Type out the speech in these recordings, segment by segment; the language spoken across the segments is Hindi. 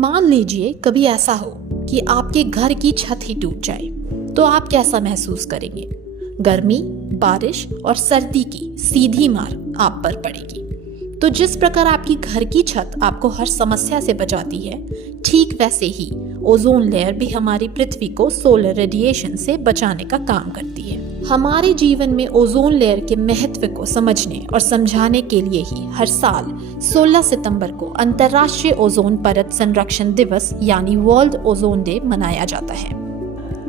मान लीजिए कभी ऐसा हो कि आपके घर की छत ही टूट जाए, तो आप कैसा महसूस करेंगे? गर्मी, बारिश और सर्दी की सीधी मार आप पर पड़ेगी। तो जिस प्रकार आपकी घर की छत आपको हर समस्या से बचाती है, ठीक वैसे ही ओजोन लेयर भी हमारी पृथ्वी को सोलर रेडिएशन से बचाने का काम करती है। हमारे जीवन में ओजोन लेयर के महत्व को समझने और समझाने के लिए ही हर साल 16 सितंबर को अंतर्राष्ट्रीय ओजोन परत संरक्षण दिवस यानी वर्ल्ड ओजोन डे मनाया जाता है।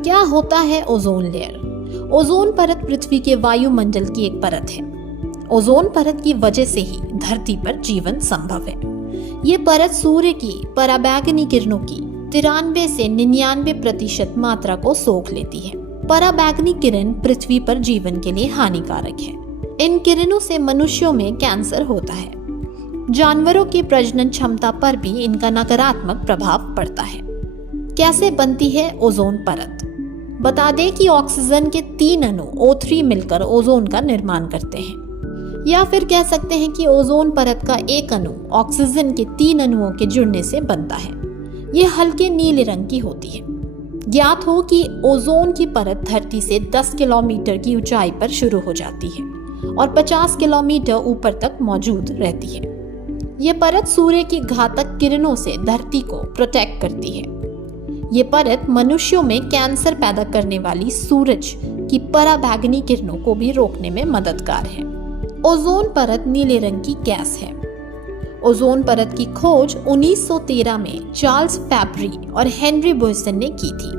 क्या होता है ओजोन लेयर? ओजोन परत पृथ्वी के वायुमंडल की एक परत है। ओजोन परत की वजह से ही धरती पर जीवन संभव है। ये परत सूर्य की पराबैंगनी किरणों की 93 से 99% मात्रा को सोख लेती है। पराबैंगनी किरण पृथ्वी पर जीवन के लिए हानिकारक है। इन किरणों से मनुष्यों में कैंसर होता है। जानवरों की प्रजनन क्षमता पर भी इनका नकारात्मक प्रभाव पड़ता है। कैसे बनती है ओजोन परत? बता दें कि ऑक्सीजन के 3 अणु O3 मिलकर ओजोन का निर्माण करते हैं, या फिर कह सकते हैं कि ओजोन परत का एक अणु ऑक्सीजन के 3 अणुओं के जुड़ने से बनता है। यह हल्के नीले रंग की होती है। ज्ञात हो कि ओजोन की परत धरती से 10 किलोमीटर की ऊंचाई पर शुरू हो जाती है और 50 किलोमीटर ऊपर तक मौजूद रहती है। यह परत सूर्य की घातक किरणों से धरती को प्रोटेक्ट करती है। ये परत मनुष्यों में कैंसर पैदा करने वाली सूरज की पराबैंगनी किरणों को भी रोकने में मददगार है। ओजोन परत नीले रंग की गैस है। ओजोन परत की खोज 1913 में चार्ल्स फैब्री और हेनरी बॉयसन ने की थी।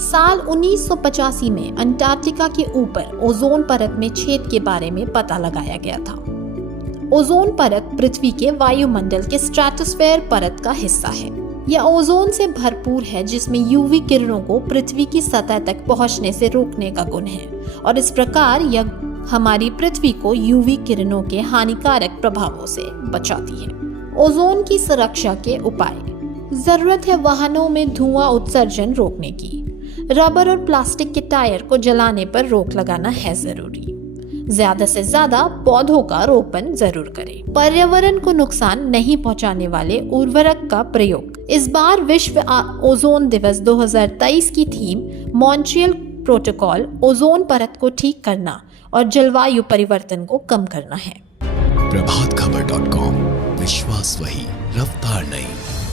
साल 1985 में अंटार्कटिका के ऊपर ओजोन परत में छेद के बारे में पता लगाया गया था। ओजोन परत पृथ्वी के वायुमंडल के स्ट्रेटोस्फेयर परत का हिस्सा है। यह ओजोन से भरपूर है, जिसमें यूवी किरणों को पृथ्वी की सतह तक पहुंचने से रोकने का गुण है और इस प्रकार यह हमारी पृथ्वी को यूवी किरणों के हानिकारक प्रभावों से बचाती है। ओजोन की सुरक्षा के उपाय। जरूरत है वाहनों में धुआं उत्सर्जन रोकने की। रबर और प्लास्टिक के टायर को जलाने पर रोक लगाना है जरूरी। ज्यादा से ज्यादा पौधों का रोपण जरूर करें। पर्यावरण को नुकसान नहीं पहुंचाने वाले उर्वरक का प्रयोग। इस बार विश्व ओजोन दिवस 2023 की थीम मॉन्ट्रियल प्रोटोकॉल ओजोन परत को ठीक करना और जलवायु परिवर्तन को कम करना है। प्रभातखबर.com, विश्वास वही, रफ्तार नहीं।